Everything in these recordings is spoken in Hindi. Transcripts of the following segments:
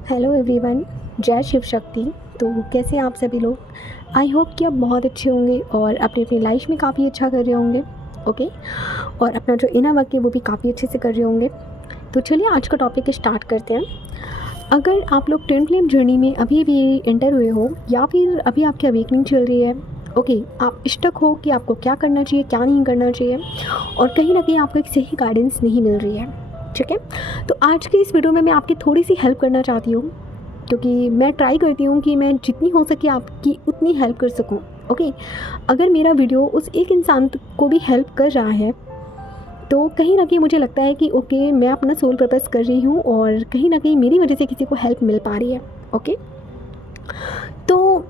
हेलो एवरीवन, जय शिव शक्ति। तो कैसे हैं आप सभी लोग? आई होप कि आप बहुत अच्छे होंगे और अपनी अपनी लाइफ में काफ़ी अच्छा कर रहे होंगे। ओके, और अपना जो इनर वर्क है वो भी काफ़ी अच्छे से कर रहे होंगे। तो चलिए आज का टॉपिक स्टार्ट करते हैं। अगर आप लोग ट्विन फ्लेम जर्नी में अभी भी एंटर हुए हो या फिर अभी आपकी अवेकनिंग चल रही है, ओके, आप स्टक हो कि आपको क्या करना चाहिए, क्या नहीं करना चाहिए, और कहीं ना कहीं आपको एक सही गाइडेंस नहीं मिल रही है, ठीक है। तो आज की इस वीडियो में मैं आपकी थोड़ी सी हेल्प करना चाहती हूँ, क्योंकि मैं ट्राई करती हूँ कि मैं जितनी हो सके आपकी उतनी हेल्प कर सकूँ। ओके, अगर मेरा वीडियो उस एक इंसान को भी हेल्प कर रहा है तो कहीं ना कहीं मुझे लगता है कि ओके, मैं अपना सोल पर्पस कर रही हूँ और कहीं ना कहीं मेरी वजह से किसी को हेल्प मिल पा रही है। ओके, तो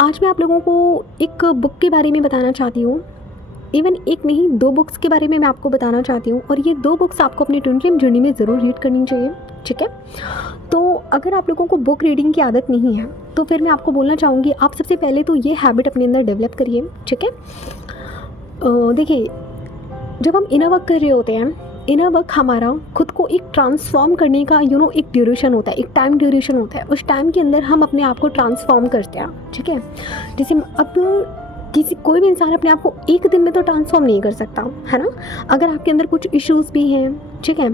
आज मैं आप लोगों को एक बुक के बारे में बताना चाहती हूँ। इवन एक नहीं, 2 बुक्स के बारे में मैं आपको बताना चाहती हूँ, और ये 2 बुक्स आपको अपनी ट्विन फ्लेम जर्नी में ज़रूर रीड करनी चाहिए, ठीक है। तो अगर आप लोगों को बुक रीडिंग की आदत नहीं है तो फिर मैं आपको बोलना चाहूँगी, आप सबसे पहले तो ये हैबिट अपने अंदर डेवलप करिए, ठीक है। देखिए, जब हम इनर वर्क कर रहे होते हैं, इनर वर्क हमारा खुद को एक ट्रांसफॉर्म करने का एक ड्यूरेशन होता है, एक टाइम ड्यूरेशन होता है। उस टाइम के अंदर हम अपने आप को ट्रांसफॉर्म करते हैं, ठीक है। जैसे अब कोई भी इंसान अपने आप को एक दिन में तो ट्रांसफॉर्म नहीं कर सकता, है ना। अगर आपके अंदर कुछ इश्यूज़ भी हैं, ठीक है,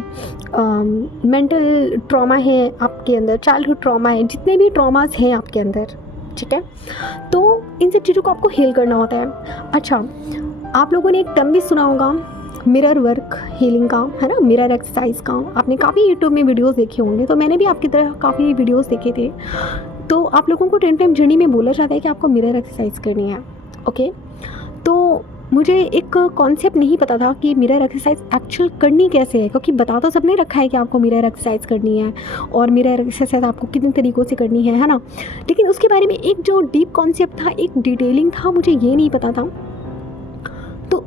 मेंटल ट्रॉमा है आपके अंदर, चाइल्डहुड ट्रॉमा है, जितने भी ट्रॉमास हैं आपके अंदर, ठीक है, तो इन सब चीज़ों को आपको हील करना होता है। अच्छा, आप लोगों ने एक टर्म भी सुना होगा, मिरर वर्क हीलिंग का, है ना, मिरर एक्सरसाइज का। आपने काफ़ी यूट्यूब में वीडियोस देखे होंगे, तो मैंने भी आपकी तरह काफ़ी वीडियोस देखे थे। तो आप लोगों को ट्विन फ्लेम जर्नी में बोला जाता है कि आपको मिरर एक्सरसाइज करनी है। ओके, तो मुझे एक कॉन्सेप्ट नहीं पता था कि मिरर एक्सरसाइज एक्चुअल करनी कैसे है, क्योंकि बता तो सबने रखा है कि आपको मिरर एक्सरसाइज करनी है और मिरर एक्सरसाइज आपको कितने तरीक़ों से करनी है ना, लेकिन उसके बारे में एक जो डीप कॉन्सेप्ट था, एक डिटेलिंग था, मुझे ये नहीं पता था। तो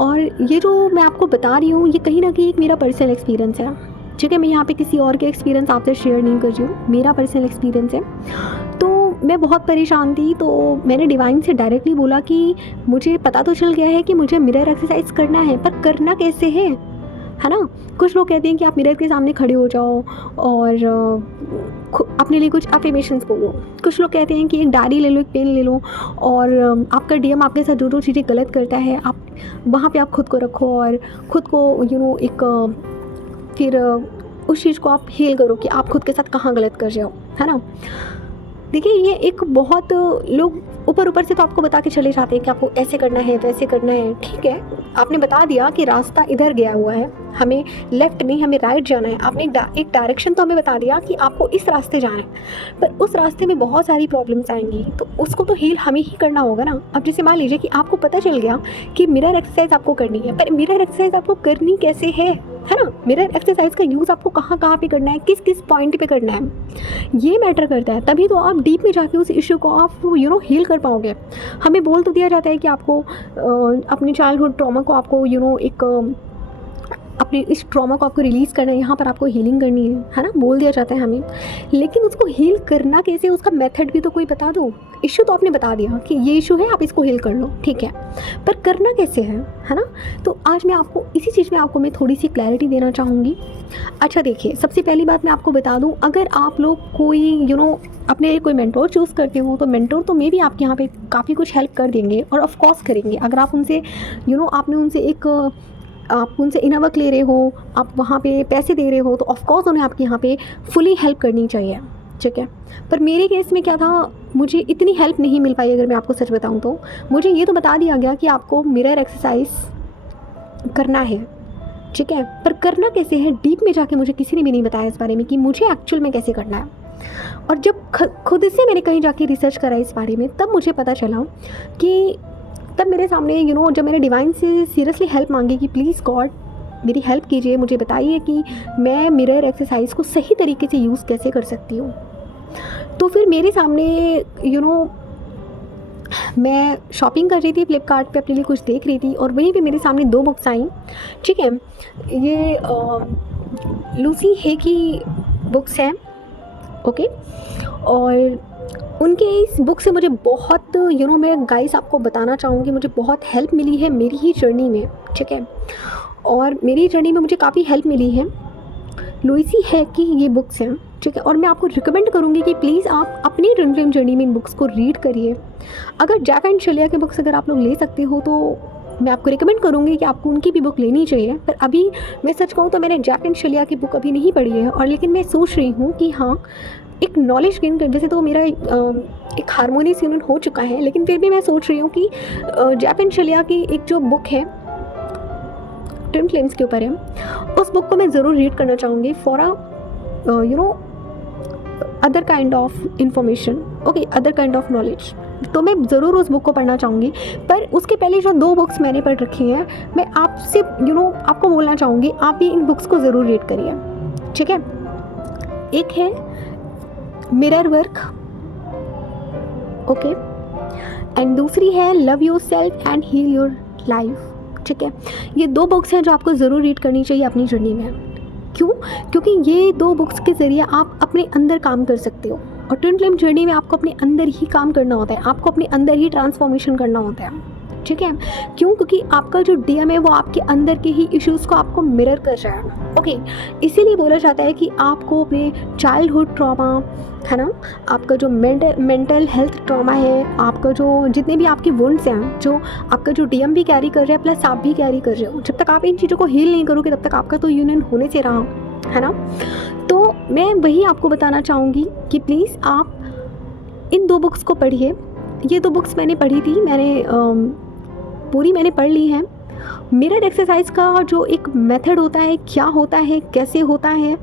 और ये जो मैं आपको बता रही हूँ, ये कहीं ना कहीं एक मेरा पर्सनल एक्सपीरियंस है, ठीक है। मैं यहाँ पे किसी और के एक्सपीरियंस आपसे शेयर नहीं कर रही हूँ, मेरा पर्सनल एक्सपीरियंस है। तो मैं बहुत परेशान थी, तो मैंने डिवाइन से डायरेक्टली बोला कि मुझे पता तो चल गया है कि मुझे मिरर एक्सरसाइज करना है, पर करना कैसे है ना। कुछ लोग कहते हैं कि आप मिरर के सामने खड़े हो जाओ और अपने लिए कुछ अफर्मेशंस बोलो। कुछ लोग कहते हैं कि एक डायरी ले लो, एक पेन ले लो, और आपका डीएम आपके साथ जो जो चीज़ें गलत करता है, आप वहाँ पे आप खुद को रखो और खुद को एक फिर उस चीज़ को आप हील करो कि आप खुद के साथ कहाँ गलत कर रहे हो, है ना। देखिए, ये एक बहुत लोग ऊपर से तो आपको बता के चले जाते हैं कि आपको ऐसे करना है, वैसे करना है, ठीक है। आपने बता दिया कि रास्ता इधर गया हुआ है, हमें लेफ़्ट नहीं, हमें राइट जाना है। आपने एक डायरेक्शन तो हमें बता दिया कि आपको इस रास्ते जाना है, पर उस रास्ते में बहुत सारी प्रॉब्लम्स आएंगी, तो उसको तो हील हमें ही करना होगा ना। अब जैसे मान लीजिए कि आपको पता चल गया कि मिरर एक्सरसाइज आपको करनी है, पर मिरर एक्सरसाइज आपको करनी कैसे है ना। मिरर एक्सरसाइज का यूज़ आपको कहाँ कहाँ पे करना है, किस किस पॉइंट पे करना है, ये मैटर करता है। तभी तो आप डीप में जाके उस इशू को आप हील कर पाओगे। हमें बोल तो दिया जाता है कि आपको अपनी चाइल्डहुड ट्रॉमा को आपको एक अपने इस ट्रॉमा को आपको रिलीज़ करना है, यहाँ पर आपको हीलिंग करनी है ना, बोल दिया जाता है हमें। लेकिन उसको हील करना कैसे, उसका मेथड भी तो कोई बता दो। इशू तो आपने बता दिया कि ये इशू है, आप इसको हील कर लो, ठीक है, पर करना कैसे है ना। तो आज मैं आपको इसी चीज़ में मैं थोड़ी सी क्लैरिटी देना चाहूँगी। अच्छा, देखिए, सबसे पहली बात मैं आपको बता दूँ, अगर आप लोग कोई अपने लिए कोई मेंटोर चूज़ करते हो, तो मेंटोर तो मे भी आपके यहाँ पे काफ़ी कुछ हेल्प कर देंगे, और ऑफ कोर्स करेंगे। अगर आप उनसे आपने उनसे आप उनसे इनर वर्क ले रहे हो, आप वहाँ पे पैसे दे रहे हो, तो ऑफ कोर्स उन्हें आपके यहाँ पे फुली हेल्प करनी चाहिए, ठीक है। पर मेरे केस में क्या था, मुझे इतनी हेल्प नहीं मिल पाई। अगर मैं आपको सच बताऊँ तो मुझे ये तो बता दिया गया कि आपको मिरर एक्सरसाइज करना है, ठीक है, पर करना कैसे है, डीप में जाके मुझे किसी ने भी नहीं बताया इस बारे में कि मुझे एक्चुअल में कैसे करना है। और जब खुद से मैंने कहीं जाके रिसर्च करा इस बारे में, तब मुझे पता चला कि तब मेरे सामने जब मैंने डिवाइन से सीरियसली हेल्प मांगी कि प्लीज़ गॉड मेरी हेल्प कीजिए, मुझे बताइए कि मैं मिरर एक्सरसाइज को सही तरीके से यूज़ कैसे कर सकती हूँ। तो फिर मेरे सामने मैं शॉपिंग कर रही थी, फ्लिपकार्ट पे अपने लिए कुछ देख रही थी, और वहीं पे मेरे सामने 2 बुक्स आई, ठीक है। ये लूसी हे की बुक्स हैं, ओके, और उनके इस बुक से मुझे बहुत मैं गाइस आपको बताना चाहूँगी, मुझे बहुत हेल्प मिली है मेरी ही जर्नी में, ठीक है। और मेरी जर्नी में मुझे काफ़ी हेल्प मिली है। लुइसी है कि ये बुक्स हैं, ठीक है। और मैं आपको रिकमेंड करूँगी कि प्लीज़ आप अपनी ट्विन फ्लेम जर्नी में इन बुक्स को रीड करिए। अगर जैक एंड शलिया की बुक्स अगर आप लोग ले सकते हो तो मैं आपको रिकमेंड करूँगी कि आपको उनकी भी बुक लेनी चाहिए। पर अभी मैं सच कहूँ तो मैंने जैक एंड शलिया की बुक अभी नहीं पढ़ी है, और लेकिन मैं सोच रही हूँ कि हाँ, एक नॉलेज गेन कर, जैसे तो मेरा एक हारमोनियस यूनियन हो चुका है, लेकिन फिर भी मैं सोच रही हूँ कि जैक एंड शलिया की एक जो बुक है ट्विन फ्लेम्स के ऊपर है, उस बुक को मैं ज़रूर रीड करना चाहूँगी for other kind of information, okay, other kind of knowledge. तो मैं ज़रूर उस बुक को पढ़ना चाहूँगी। पर उसके पहले जो 2 बुक्स मैंने पढ़ रखी हैं, मैं आपसे आपको बोलना चाहूँगी, आप भी इन बुक्स को ज़रूर रीड करिए, ठीक है। एक है मिरर वर्क, ओके, एंड दूसरी है love yourself and heal your life, ठीक है। ये 2 बुक्स हैं जो आपको ज़रूर रीड करनी चाहिए अपनी जर्नी में। क्यों? क्योंकि ये 2 बुक्स के ज़रिए आप अपने अंदर काम कर सकते हो, और ट्विन फ्लेम जर्नी में आपको अपने अंदर ही काम करना होता है, आपको अपने अंदर ही ट्रांसफॉर्मेशन करना होता है, ठीक है। क्यों? क्योंकि आपका जो डीएम है वो आपके अंदर के ही इश्यूज़ को आपको मिरर कर रहा है, ओके। इसीलिए बोला जाता है कि आपको अपने चाइल्डहुड ट्रॉमा, है ना, आपका जो मेंटल हेल्थ ट्रॉमा है, आपका जो जितने भी आपकी वुंड्स हैं, जो आपका जो डीएम भी कैरी कर रहा है प्लस आप भी कैरी कर रहे हो, जब तक आप इन चीज़ों को हील नहीं करोगे तब तक आपका तो यूनियन होने से रहा, है ना। तो मैं वही आपको बताना चाहूँगी कि प्लीज़ आप इन 2 बुक्स को पढ़िए। ये 2 बुक्स मैंने पढ़ी थी, पूरी मैंने पढ़ ली है। मिरर एक्सरसाइज का जो एक मेथड होता है, क्या होता है, कैसे होता है,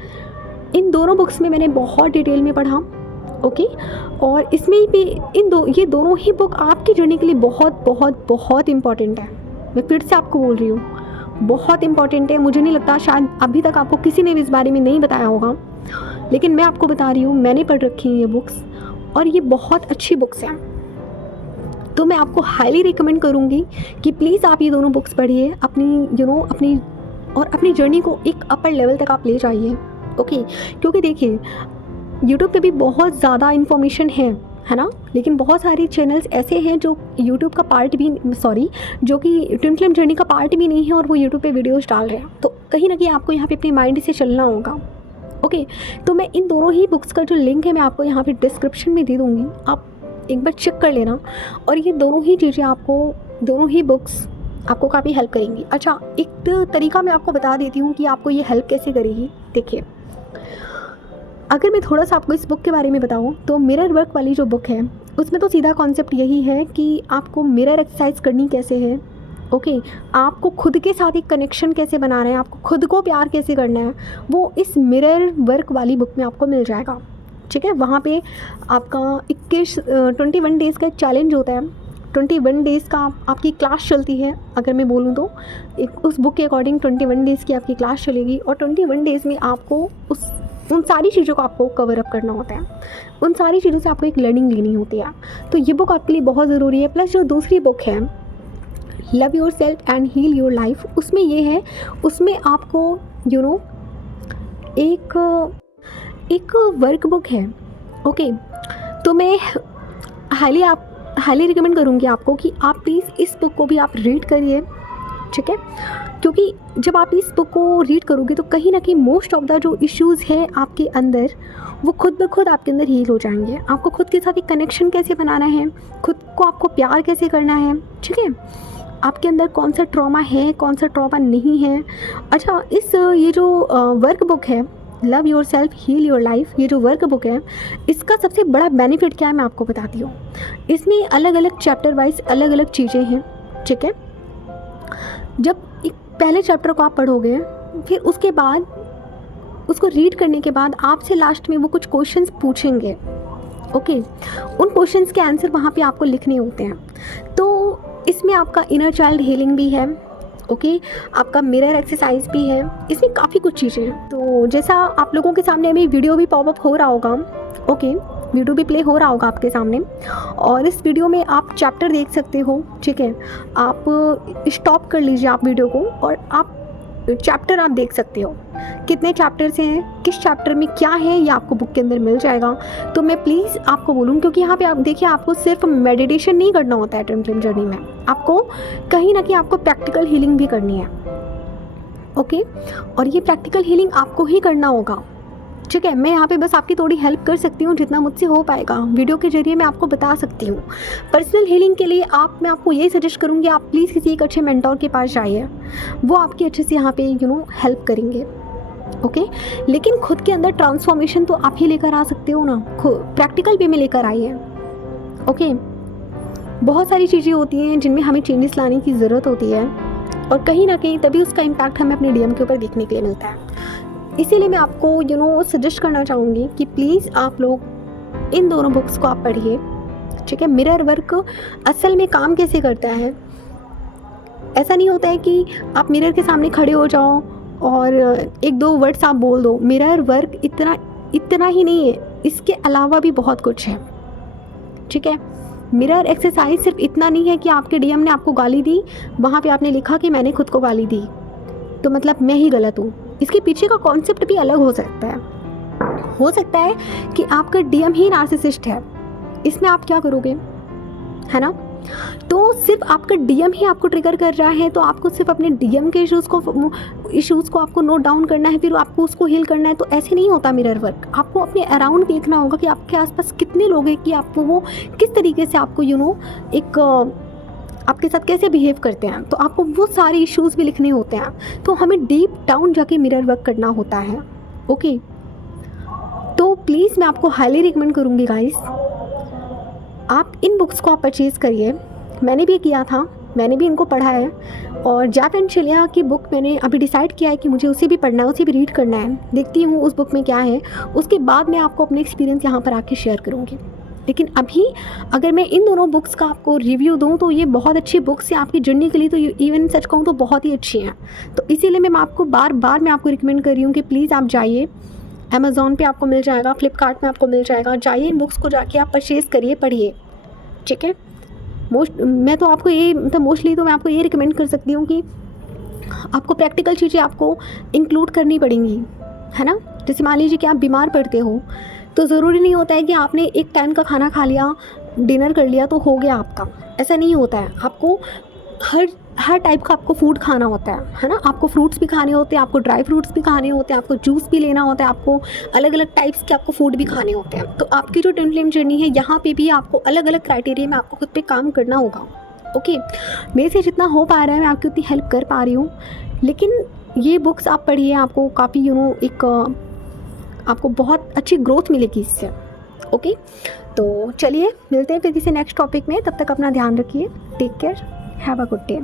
इन दोनों बुक्स में मैंने बहुत डिटेल में पढ़ा, ओके। और इसमें भी ये दोनों ही बुक आपकी जर्नी के लिए बहुत बहुत बहुत इम्पॉर्टेंट है। मैं फिर से आपको बोल रही हूँ, बहुत इम्पॉर्टेंट है। मुझे नहीं लगता शायद अभी तक आपको किसी ने भी इस बारे में नहीं बताया होगा, लेकिन मैं आपको बता रही हूँ, मैंने पढ़ रखी है ये बुक्स, और ये बहुत अच्छी बुक्स हैं। तो मैं आपको हाईली रिकमेंड करूँगी कि प्लीज़ आप ये दोनों बुक्स पढ़िए, अपनी जर्नी को एक अपर लेवल तक आप ले जाइए, ओके। क्योंकि देखिए, यूट्यूब पे भी बहुत ज़्यादा इन्फॉर्मेशन है ना, लेकिन बहुत सारे चैनल्स ऐसे हैं जो यूट्यूब का पार्ट भी जो कि ट्विन फ्लेम जर्नी का पार्ट भी नहीं है, और वो यूट्यूब पे वीडियोस डाल रहे हैं। तो कहीं ना कहीं आपको यहाँ पे अपने माइंड से चलना होगा, ओके। तो मैं इन दोनों ही बुक्स का जो लिंक है मैं आपको यहाँ पे डिस्क्रिप्शन में दे दूँगी, आप एक बार चेक कर लेना। और ये दोनों ही चीज़ें दोनों ही बुक्स आपको काफ़ी हेल्प करेंगी। अच्छा, एक तरीका मैं आपको बता देती हूँ कि आपको ये हेल्प कैसे करेगी। देखिए, अगर मैं थोड़ा सा आपको इस बुक के बारे में बताऊँ तो मिरर वर्क वाली जो बुक है उसमें तो सीधा कॉन्सेप्ट यही है कि आपको मिरर एक्सरसाइज करनी कैसे है, ओके। आपको खुद के साथ एक कनेक्शन कैसे बनाना है, आपको खुद को प्यार कैसे करना है, वो इस मिरर वर्क वाली बुक में आपको मिल जाएगा, ठीक है। वहाँ पे आपका 21 डेज़ का एक चैलेंज होता है। 21 डेज़ का आपकी क्लास चलती है, अगर मैं बोलूँ तो उस बुक के अकॉर्डिंग 21 डेज़ की आपकी क्लास चलेगी, और 21 डेज़ में आपको उन सारी चीज़ों को आपको कवर अप करना होता है, उन सारी चीज़ों से आपको एक लर्निंग लेनी होती है। तो ये बुक आपके लिए बहुत ज़रूरी है। प्लस जो दूसरी बुक है love yourself and heal your life, उसमें ये है, उसमें आपको एक वर्क बुक है, ओके। तो मैं हाईली रिकमेंड करूँगी आपको कि आप प्लीज़ इस बुक को भी आप रीड करिए, ठीक है। क्योंकि जब आप इस बुक को रीड करोगे तो कहीं ना कहीं मोस्ट ऑफ द जो इश्यूज़ हैं आपके अंदर, वो खुद ब खुद आपके अंदर हील हो जाएंगे। आपको खुद के साथ एक कनेक्शन कैसे बनाना है, खुद को आपको प्यार कैसे करना है, ठीक है। आपके अंदर कौन सा ट्रॉमा है, कौन सा ट्रॉमा नहीं है। अच्छा, ये जो वर्क बुक है love yourself heal your life, ये जो वर्क बुक है, इसका सबसे बड़ा बेनिफिट क्या है मैं आपको बताती हूँ। इसमें अलग अलग चैप्टर वाइज अलग अलग चीज़ें हैं, ठीक है। जब एक पहले चैप्टर को आप पढ़ोगे, फिर उसके बाद उसको रीड करने के बाद आपसे लास्ट में वो कुछ क्वेश्चंस पूछेंगे, ओके। उन क्वेश्चंस के आंसर वहाँ पे आपको लिखने होते हैं। तो इसमें आपका इनर चाइल्ड हीलिंग भी है, ओके, आपका मिरर एक्सरसाइज भी है, इसमें काफ़ी कुछ चीज़ें हैं। तो जैसा आप लोगों के सामने अभी वीडियो भी पॉपअप हो रहा होगा, ओके, वीडियो भी प्ले हो रहा होगा आपके सामने, और इस वीडियो में आप चैप्टर देख सकते हो, ठीक है। आप स्टॉप कर लीजिए आप वीडियो को, और आप चैप्टर आप देख सकते हो, कितने चैप्टर्स हैं, किस चैप्टर में क्या है, ये आपको बुक के अंदर मिल जाएगा। तो मैं प्लीज़ आपको बोलूँ, क्योंकि यहाँ पे आप देखिए, आपको सिर्फ मेडिटेशन नहीं करना होता है ट्विन फ्लेम जर्नी में, आपको कहीं ना कहीं आपको प्रैक्टिकल हीलिंग भी करनी है, ओके। और ये प्रैक्टिकल हीलिंग आपको ही करना होगा, ठीक है, मैं यहाँ पे बस आपकी थोड़ी हेल्प कर सकती हूँ जितना मुझसे हो पाएगा, वीडियो के जरिए मैं आपको बता सकती हूँ। पर्सनल हीलिंग के लिए मैं आपको यही सजेस्ट करूँगी, आप प्लीज़ किसी एक अच्छे मेंटोर के पास जाइए, वो आपकी अच्छे से यहाँ पे हेल्प करेंगे। ओके, लेकिन खुद के अंदर ट्रांसफॉर्मेशन तो आप ही लेकर आ सकते हो ना, प्रैक्टिकल वे में लेकर आइए। ओके, बहुत सारी चीज़ें होती हैं जिनमें हमें चेंजेस लाने की ज़रूरत होती है, और कहीं ना कहीं तभी उसका इम्पैक्ट हमें अपने डीएम के ऊपर देखने के लिए मिलता है। इसीलिए मैं आपको सजेस्ट करना चाहूँगी कि प्लीज़ आप लोग इन दोनों बुक्स को आप पढ़िए। ठीक है, मिरर वर्क असल में काम कैसे करता है, ऐसा नहीं होता है कि आप मिरर के सामने खड़े हो जाओ और एक दो वर्ड्स आप बोल दो। मिरर वर्क इतना ही नहीं है, इसके अलावा भी बहुत कुछ है। ठीक है, मिरर एक्सरसाइज सिर्फ इतना नहीं है कि आपके डीएम ने आपको गाली दी, वहाँ पे आपने लिखा कि मैंने खुद को गाली दी तो मतलब मैं ही गलत हूँ। इसके पीछे का कॉन्सेप्ट भी अलग हो सकता है। हो सकता है कि आपका डीएम ही नार्सिसिस्ट है, इसमें आप क्या करोगे, है ना? तो सिर्फ आपका डीएम ही आपको ट्रिगर कर रहा है, तो आपको सिर्फ अपने डीएम के इश्यूज़ को आपको नोट डाउन करना है, फिर आपको उसको हील करना है। तो ऐसे नहीं होता मिरर वर्क। आपको अपने अराउंड देखना होगा कि आपके आसपास कितने लोग हैं, कि आपको वो किस तरीके से आपको एक आपके साथ कैसे बिहेव करते हैं। तो आपको वो सारे इश्यूज़ भी लिखने होते हैं। तो हमें डीप डाउन जाके मिरर वर्क करना होता है। ओके, तो प्लीज़ मैं आपको हाईली रिकमेंड करूँगी गाइस, आप इन बुक्स को आप परचेज़ करिए। मैंने भी किया था, मैंने भी इनको पढ़ा है, और जैक एंड चिलिया की बुक मैंने अभी डिसाइड किया है कि मुझे उसे भी पढ़ना है, उसे भी रीड करना है। देखती हूँ उस बुक में क्या है, उसके बाद मैं आपको अपने एक्सपीरियंस यहाँ पर आके शेयर करूँगी। लेकिन अभी अगर मैं इन दोनों बुक्स का आपको रिव्यू दूँ तो ये बहुत अच्छी बुक्स हैं आपकी जर्नी के लिए, तो इवन सच कहूँ तो बहुत ही अच्छी हैं। तो इसीलिए मैं आपको बार बार मैं आपको रिकमेंड कर रही हूँ कि प्लीज़ आप जाइए, अमेज़ॉन पे आपको मिल जाएगा, फ्लिपकार्ट में आपको मिल जाएगा, जाइए इन बुक्स को जाके आप परचेज़ करिए, पढ़िए। ठीक है, मैं तो आपको ये मोस्टली तो मैं आपको ये रिकमेंड कर सकती हूँ कि आपको प्रैक्टिकल चीज़ें आपको इंक्लूड करनी पड़ेंगी, है ना? जैसे मान लीजिए कि आप बीमार पड़ते हो, तो ज़रूरी नहीं होता है कि आपने एक टाइम का खाना खा लिया, डिनर कर लिया तो हो गया आपका। ऐसा नहीं होता है। आपको हर टाइप का आपको फूड खाना होता है ना? आपको फ्रूट्स भी खाने होते हैं, आपको ड्राई फ्रूट्स भी खाने होते हैं, आपको जूस भी लेना होता है, आपको अलग अलग टाइप्स के आपको फूड भी खाने होते हैं। तो आपकी जो ट्विन फ्लेम जर्नी है, यहाँ पे भी आपको अलग अलग क्राइटेरिया में आपको खुद पे काम करना होगा। ओके, मेरे से जितना हो पा रहा है मैं आपकी उतनी हेल्प कर पा रही हूँ। लेकिन ये बुक्स आप पढ़िए, आपको काफ़ी आपको बहुत अच्छी ग्रोथ मिलेगी इससे। ओके, तो चलिए मिलते हैं फिर किसी नेक्स्ट टॉपिक में। तब तक अपना ध्यान रखिए। Take care, have a good day.